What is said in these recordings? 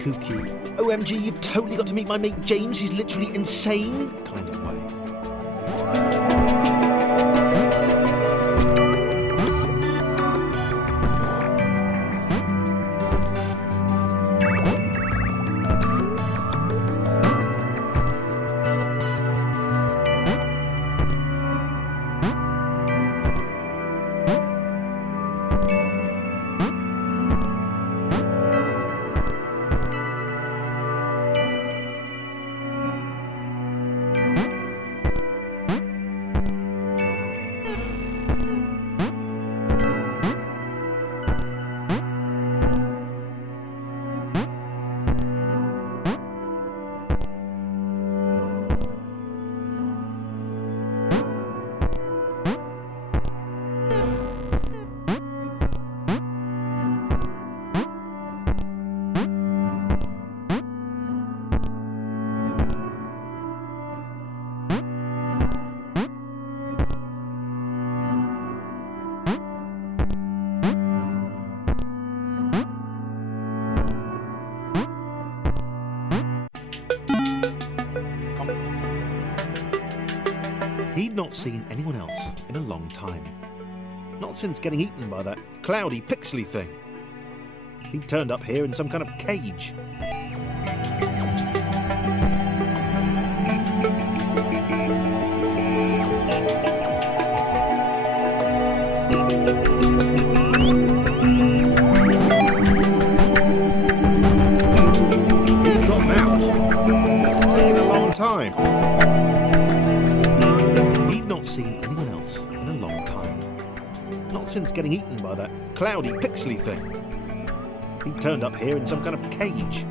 kooky, OMG, you've totally got to meet my mate James, he's literally insane kind of way. He'd not seen anyone else in a long time. Not since getting eaten by that cloudy, pixely thing. He'd turned up here in some kind of cage. He'd gotten out. It's taken a long time. Seen anyone else in a long time. Not since getting eaten by that cloudy, pixely thing. He turned up here in some kind of cage.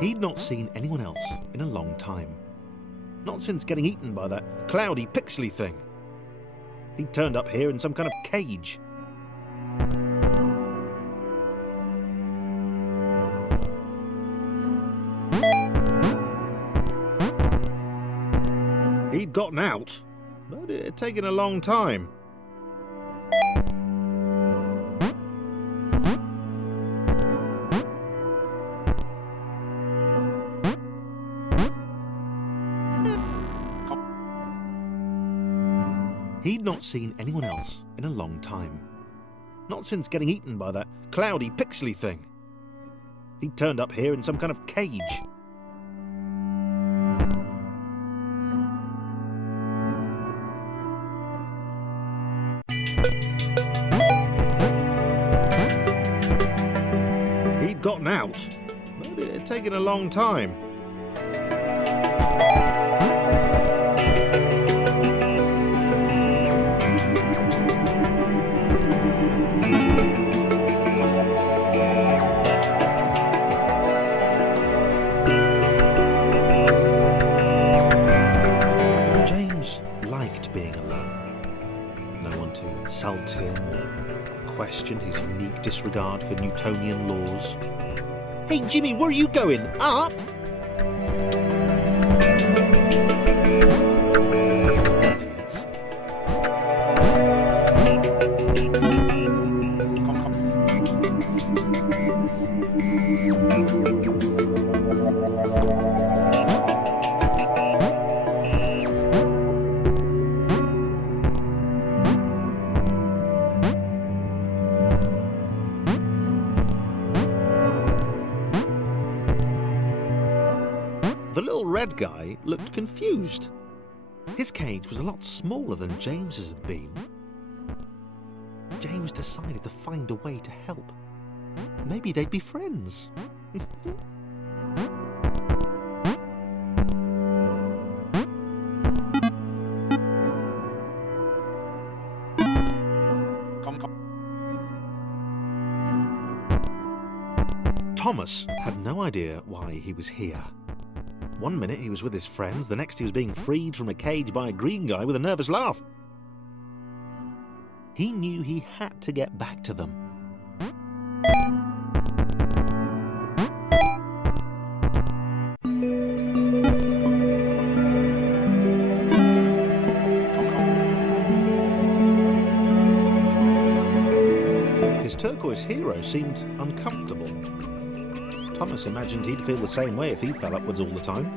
He'd not seen anyone else in a long time. Not since getting eaten by that cloudy, pixely thing. He turned up here in some kind of cage. He'd gotten out, but it had taken a long time. He'd not seen anyone else in a long time. Not since getting eaten by that cloudy, pixely thing. He turned up here in some kind of cage. He'd gotten out, but it had taken a long time. Being alone. No one to insult him or question his unique disregard for Newtonian laws. Hey Jimmy, where are you going? Up? The little red guy looked confused. His cage was a lot smaller than James's had been. James decided to find a way to help. Maybe they'd be friends. Thomas had no idea why he was here. One minute he was with his friends, the next he was being freed from a cage by a green guy with a nervous laugh. He knew he had to get back to them. turquoise hero seemed uncomfortable. Thomas imagined he'd feel the same way if he fell upwards all the time.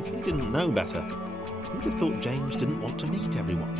If he didn't know better, who'd have thought James didn't want to meet everyone?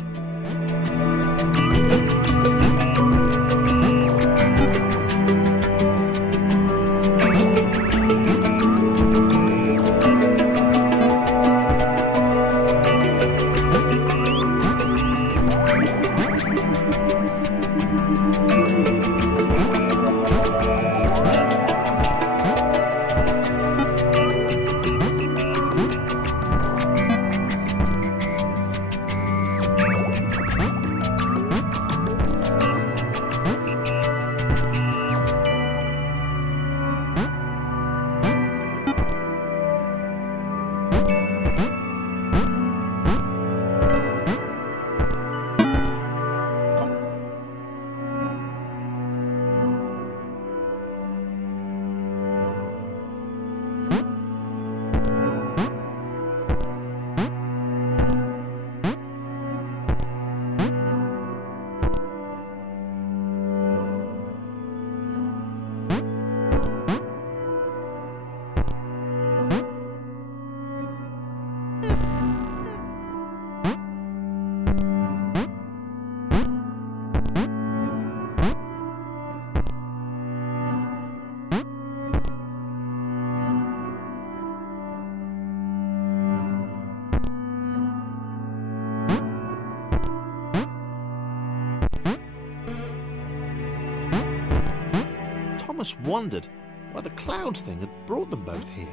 Thomas wondered why the cloud thing had brought them both here.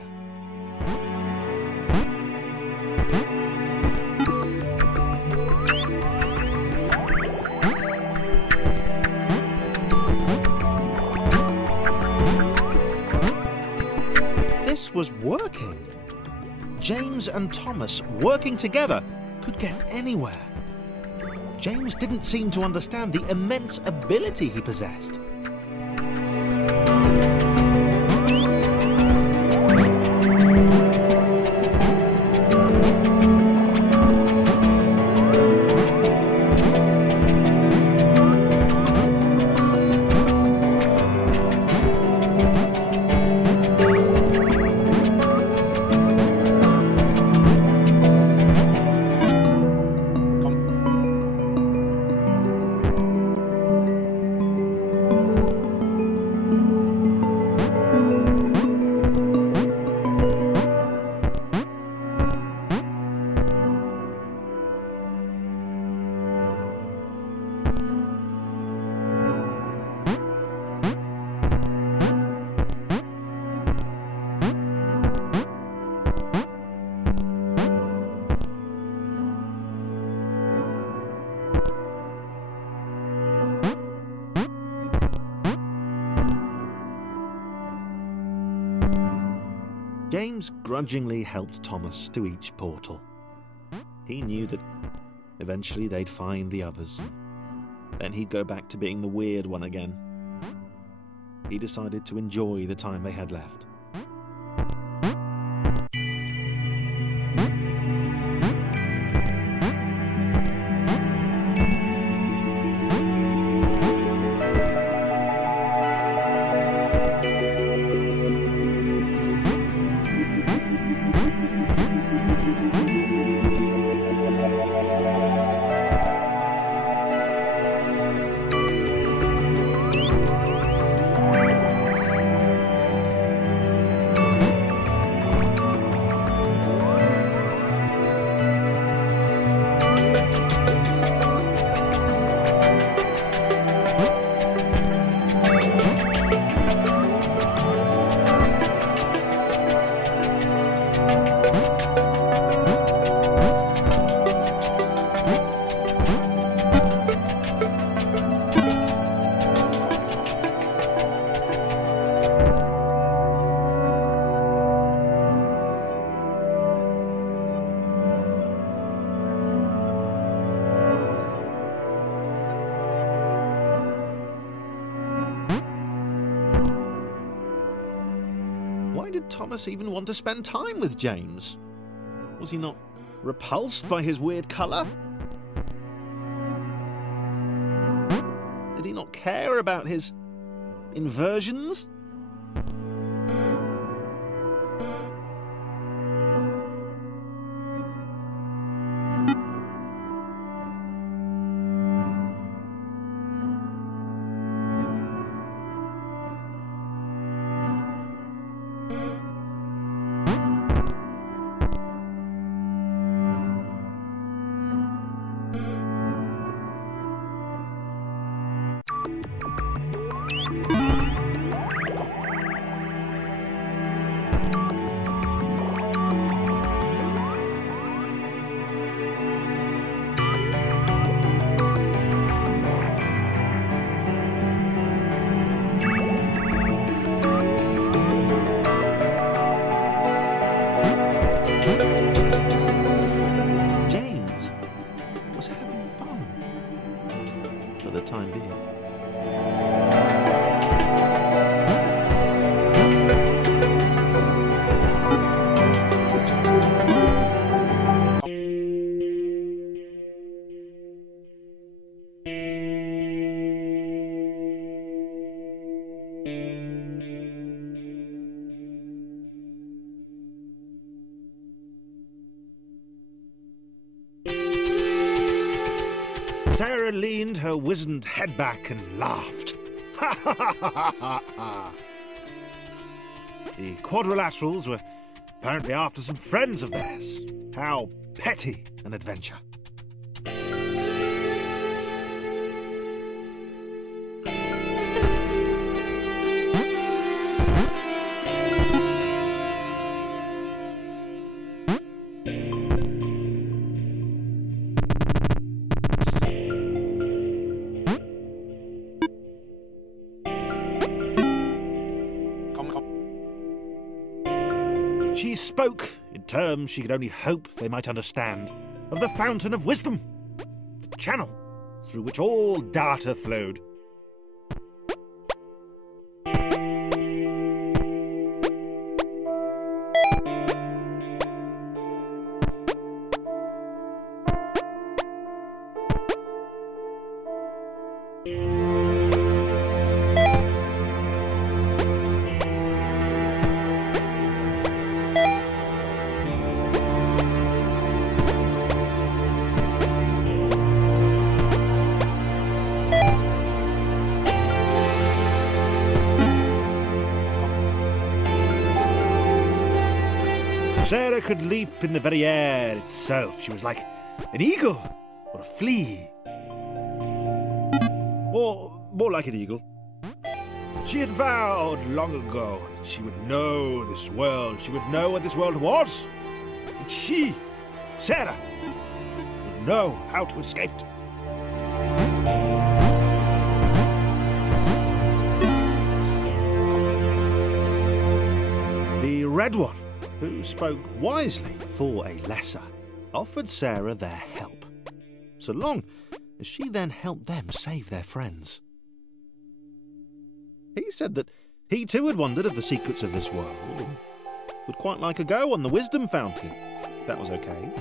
This was working. James and Thomas working together could get anywhere. James didn't seem to understand the immense ability he possessed. James grudgingly helped Thomas to each portal. He knew that eventually they'd find the others. Then he'd go back to being the weird one again. He decided to enjoy the time they had left. Why did Thomas even want to spend time with James? Was he not repulsed by his weird colour? Did he not care about his inversions? James was having fun for the time being. Sarah leaned her wizened head back and laughed. Ha ha ha ha ha ha! The Quadrilaterals were apparently after some friends of theirs. How petty an adventure. She spoke in terms she could only hope they might understand of the fountain of wisdom, the channel through which all data flowed. Sarah could leap in the very air itself. She was like an eagle or a flea. Or more like an eagle. She had vowed long ago that she would know this world. She would know what this world was. And she, Sarah, would know how to escape it. The Red One, who spoke wisely for a lesser, offered Sarah their help, so long as she then helped them save their friends. He said that he too had wondered of the secrets of this world, and would quite like a go on the wisdom fountain. That was okay.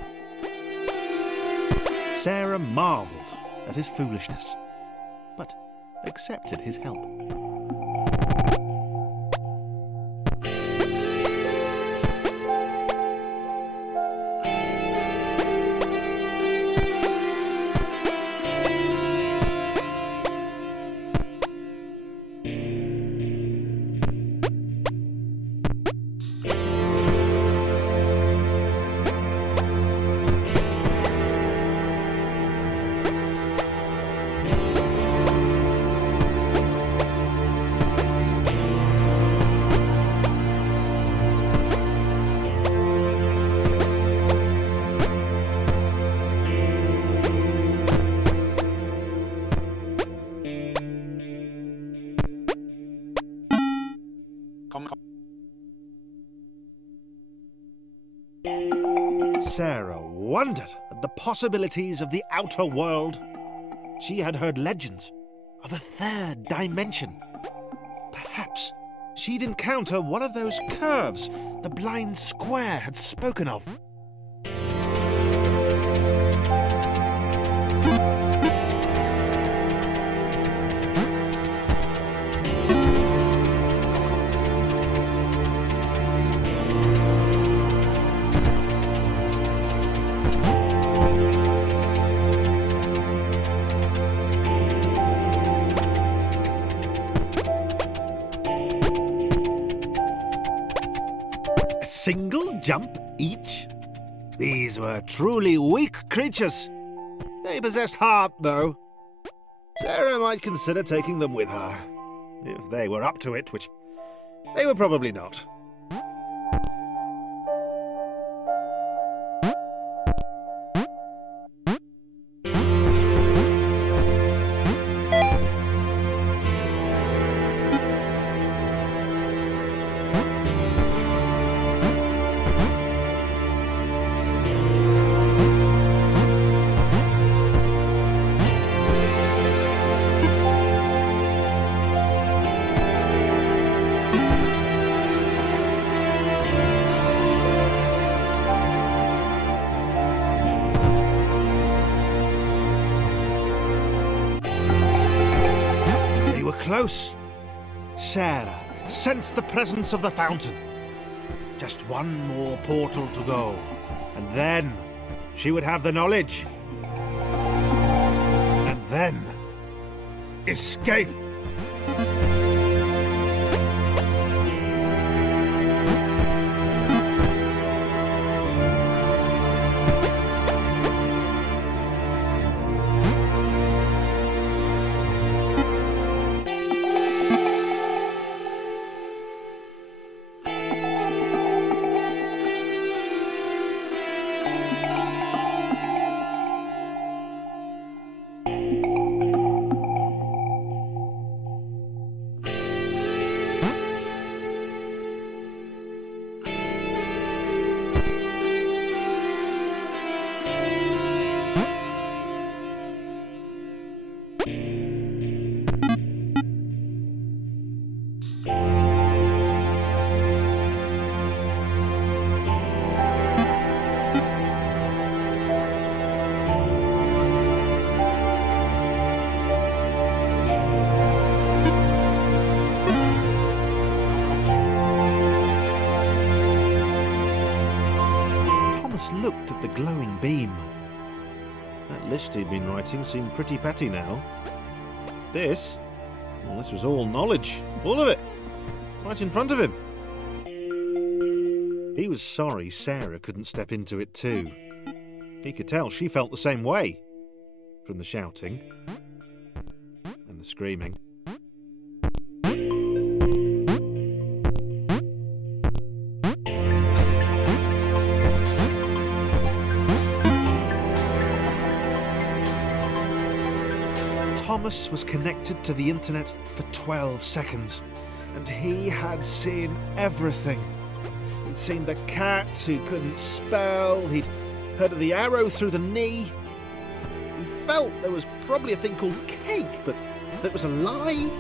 Sarah marvelled at his foolishness, but accepted his help. Sarah wondered at the possibilities of the outer world. She had heard legends of a third dimension. Perhaps she'd encounter one of those curves the blind square had spoken of. single jump each? These were truly weak creatures. They possessed heart, though. Sarah might consider taking them with her, if they were up to it, which they were probably not. Close. Sarah sensed the presence of the fountain. Just one more portal to go, and then she would have the knowledge. And then escape. Looked at the glowing beam. That list he'd been writing seemed pretty petty now. This? Well, this was all knowledge. All of it. Right in front of him. He was sorry Sarah couldn't step into it too. He could tell she felt the same way. From the shouting. And the screaming. Thomas was connected to the internet for 12 seconds, and he had seen everything. He'd seen the cat who couldn't spell, he'd heard of the arrow through the knee. He felt there was probably a thing called cake, but that was a lie.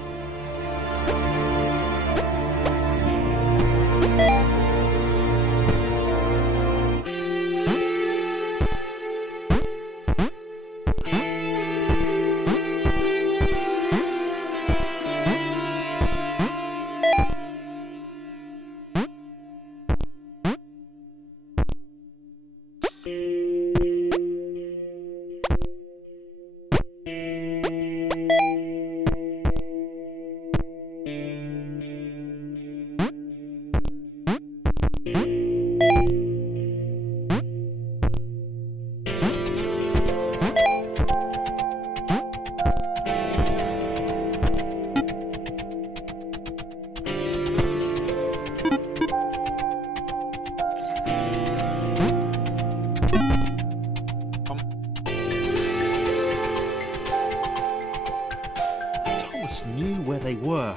Knew where they were.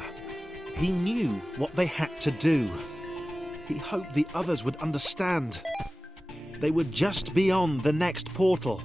He knew what they had to do. He hoped the others would understand. They were just beyond the next portal.